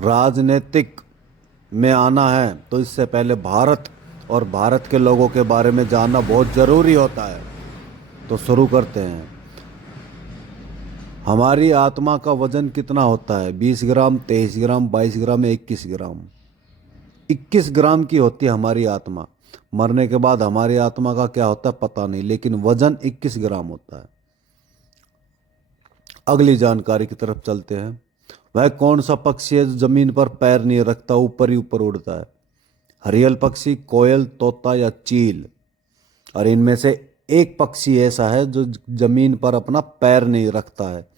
राजनीतिक में आना है तो इससे पहले भारत और भारत के लोगों के बारे में जानना बहुत ज़रूरी होता है। तो शुरू करते हैं। हमारी आत्मा का वजन कितना होता है? 20 ग्राम, 23 ग्राम, 22 ग्राम या 21 ग्राम? 21 ग्राम की होती है हमारी आत्मा। मरने के बाद हमारी आत्मा का क्या होता है पता नहीं, लेकिन वजन 21 ग्राम होता है। अगली जानकारी की तरफ चलते हैं। वह कौन सा पक्षी है जो जमीन पर पैर नहीं रखता, ऊपर ही ऊपर उड़ता है? हरियल पक्षी, कोयल, तोता या चील? और इनमें से एक पक्षी ऐसा है जो जमीन पर अपना पैर नहीं रखता है,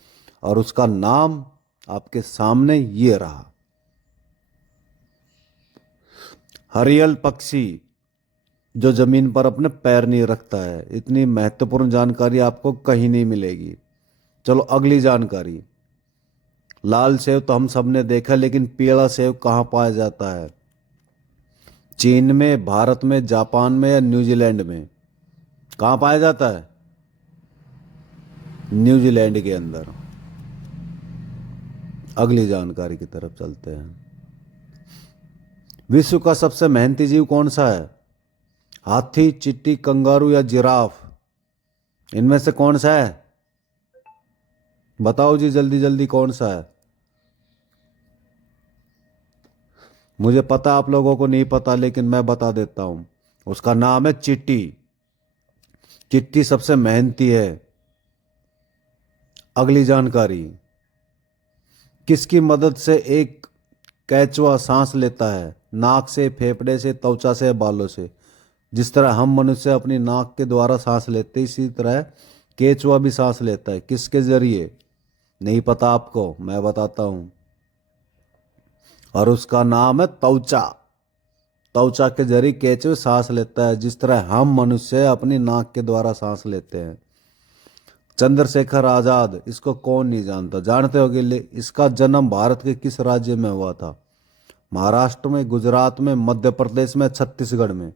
और उसका नाम आपके सामने ये रहा। हरियल पक्षी जो जमीन पर अपने पैर नहीं रखता है। इतनी महत्वपूर्ण जानकारी आपको कहीं नहीं मिलेगी। चलो अगली जानकारी। लाल सेव तो हम सब ने देखा, लेकिन पीला सेव कहाँ पाया जाता है? चीन में, भारत में, जापान में या न्यूजीलैंड में? कहाँ पाया जाता है? न्यूजीलैंड के अंदर। अगली जानकारी की तरफ चलते हैं। विश्व का सबसे मेहनती जीव कौन सा है? हाथी, चींटी, कंगारू या जिराफ? इनमें से कौन सा है? बताओ जी, जल्दी जल्दी, कौन सा है? मुझे पता आप लोगों को नहीं पता, लेकिन मैं बता देता हूं। उसका नाम है चींटी। चींटी सबसे मेहनती है। अगली जानकारी। किसकी मदद से एक केंचुआ सांस लेता है? नाक से, फेफड़े से, त्वचा से, बालों से? जिस तरह हम मनुष्य अपनी नाक के द्वारा सांस लेते, इसी तरह केंचुआ भी सांस लेता है। किसके जरिए? नहीं पता आपको? मैं बताता हूं। और उसका नाम है त्वचा। त्वचा के जरिए केंचुआ सांस लेता है, जिस तरह हम मनुष्य अपनी नाक के द्वारा सांस लेते हैं। चंद्रशेखर आजाद, इसको कौन नहीं जानता? जानते होगे। इसका जन्म भारत के किस राज्य में हुआ था? महाराष्ट्र में, गुजरात में, मध्य प्रदेश में, छत्तीसगढ़ में?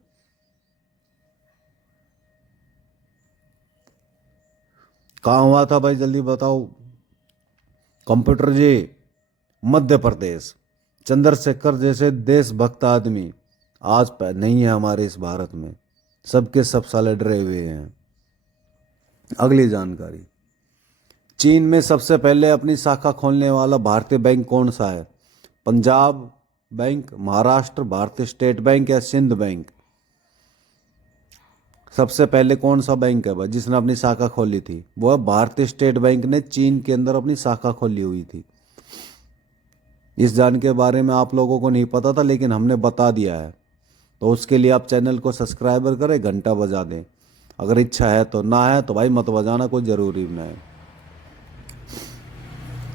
कहाँ हुआ था भाई, जल्दी बताओ कंप्यूटर जी। मध्य प्रदेश। चंद्रशेखर जैसे देशभक्त आदमी आज नहीं है हमारे इस भारत में। सबके सब साले डरे हुए हैं। अगली जानकारी। चीन में सबसे पहले अपनी शाखा खोलने वाला भारतीय बैंक कौन सा है? पंजाब बैंक, महाराष्ट्र, भारतीय स्टेट बैंक या सिंध बैंक? सबसे पहले कौन सा बैंक है भाई जिसने अपनी शाखा खोली थी? वो है भारतीय स्टेट बैंक ने चीन के अंदर अपनी शाखा खोली हुई थी। इस जान के बारे में आप लोगों को नहीं पता था, लेकिन हमने बता दिया है। तो उसके लिए आप चैनल को सब्सक्राइबर करें, घंटा बजा दें। अगर इच्छा है तो, ना है तो भाई मत बजाना, कोई ज़रूरी नहीं है।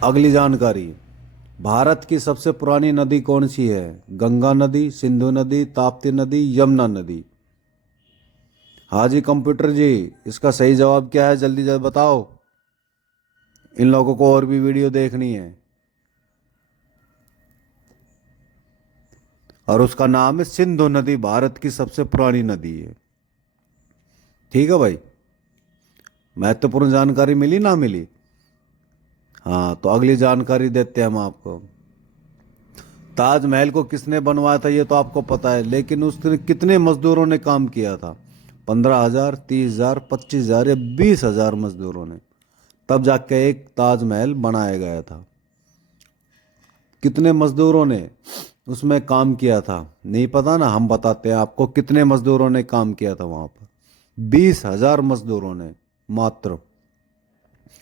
अगली जानकारी। भारत की सबसे पुरानी नदी कौन सी है? गंगा नदी, सिंधु नदी, ताप्ती नदी, यमुना नदी? हाँ जी कंप्यूटर जी, इसका सही जवाब क्या है? जल्दी जल्दी बताओ, इन लोगों को और भी वीडियो देखनी है। और उसका नाम है सिंधु नदी। भारत की सबसे पुरानी नदी है। ठीक है भाई, महत्वपूर्ण जानकारी मिली ना मिली? हाँ, तो अगली जानकारी देते हैं हम आपको। ताजमहल को किसने बनवाया था ये तो आपको पता है, लेकिन उसने कितने मजदूरों ने काम किया था? 15,000, 30,000, 25,000 या 20,000 मजदूरों ने तब जाके एक ताजमहल बनाया गया था। कितने मजदूरों ने उसमें काम किया था? नहीं पता ना? हम बताते हैं आपको कितने मजदूरों ने काम किया था वहां पर। 20,000 मजदूरों ने मात्र।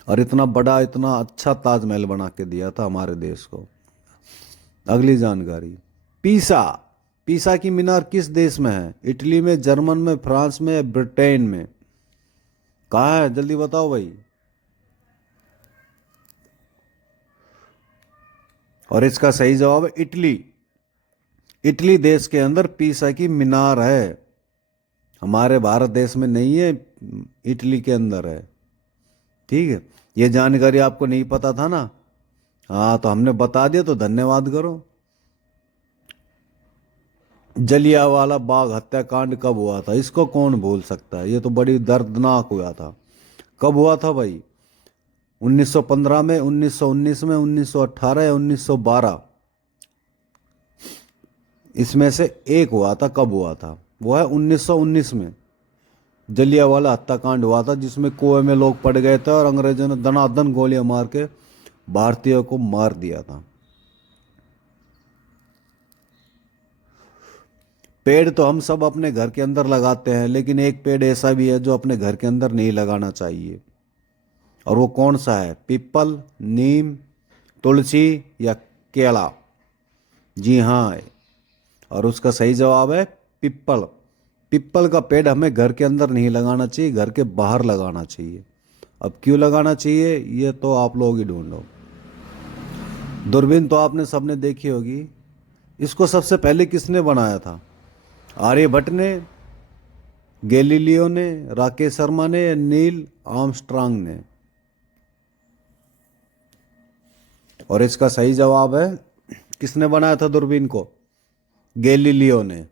और इतना बड़ा, इतना अच्छा ताजमहल बना के दिया था हमारे देश को। अगली जानकारी। पीसा। पीसा की मीनार किस देश में है? इटली में, जर्मन में, फ्रांस में या ब्रिटेन में? कहाँ है? जल्दी बताओ भाई। और इसका सही जवाब है इटली। इटली देश के अंदर पीसा की मीनार है। हमारे भारत देश में नहीं है, इटली के अंदर है। ठीक है, ये जानकारी आपको नहीं पता था ना? हाँ, तो हमने बता दिया तो धन्यवाद करो। जलियांवाला बाग हत्याकांड कब हुआ था? इसको कौन भूल सकता है? ये तो बड़ी दर्दनाक हुआ था। कब हुआ था भाई? 1915 में, 1919 में, 1918 या 1912? इसमें से एक हुआ था, कब हुआ था? वो है 1919 में जलियांवाला हत्याकांड हुआ था, जिसमें कुएं में लोग पड़ गए थे और अंग्रेजों ने दनादन गोलियां मार के भारतीयों को मार दिया था। पेड़ तो हम सब अपने घर के अंदर लगाते हैं, लेकिन एक पेड़ ऐसा भी है जो अपने घर के अंदर नहीं लगाना चाहिए। और वो कौन सा है? पीपल, नीम, तुलसी या केला? जी हाँ, और उसका सही जवाब है पीपल। पीपल का पेड़ हमें घर के अंदर नहीं लगाना चाहिए, घर के बाहर लगाना चाहिए। अब क्यों लगाना चाहिए ये तो आप लोग ही ढूंढो। दूरबीन तो आपने सबने देखी होगी। इसको सबसे पहले किसने बनाया था? आर्यभट्ट ने, गैलीलियो ने, राकेश शर्मा ने या नील आर्मस्ट्रांग ने? और इसका सही जवाब है, किसने बनाया था दूरबीन को? गैलीलियो ने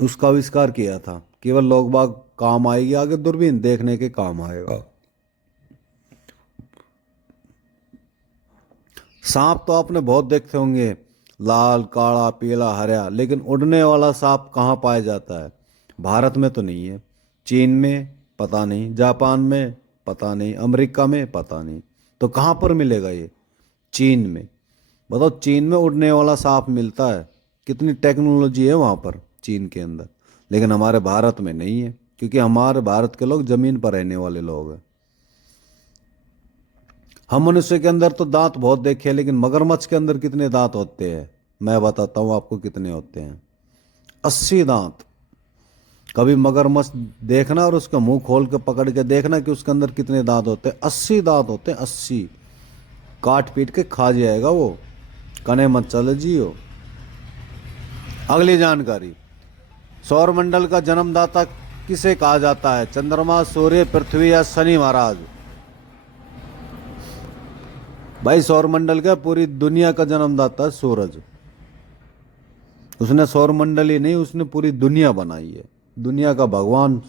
उसका आविष्कार किया था। केवल लोग बाग काम आएगी, आगे दूरबीन देखने के काम आएगा। सांप तो आपने बहुत देखते होंगे, लाल, काला, पीला, हरा, लेकिन उड़ने वाला सांप कहाँ पाया जाता है? भारत में तो नहीं है, चीन में पता नहीं, जापान में पता नहीं, अमेरिका में पता नहीं, तो कहाँ पर मिलेगा ये? चीन में। बताओ, चीन में उड़ने वाला सांप मिलता है? कितनी टेक्नोलॉजी है वहाँ पर चीन के अंदर, लेकिन हमारे भारत में नहीं है, क्योंकि हमारे भारत के लोग जमीन पर रहने वाले लोग हैं। हम मनुष्य के अंदर तो दांत बहुत देखे हैं, लेकिन मगरमच्छ के अंदर कितने दांत होते हैं? मैं बताता हूँ आपको कितने होते हैं। 80 दांत। कभी मगरमच्छ देखना और उसका मुंह खोल के पकड़ के देखना कि उसके अंदर कितने दांत होते हैं। 80 दांत होते हैं, 80। काट पीट के खा जाएगा वो, कने मत चले जियो। अगली जानकारी, सौरमंडल का जन्मदाता किसे कहा जाता है? चंद्रमा, सूर्य, पृथ्वी या शनि महाराज? भाई, सौरमंडल का पूरी दुनिया का जन्मदाता है सूरज। उसने सौरमंडल ही नहीं, उसने पूरी दुनिया बनाई है। दुनिया का भगवान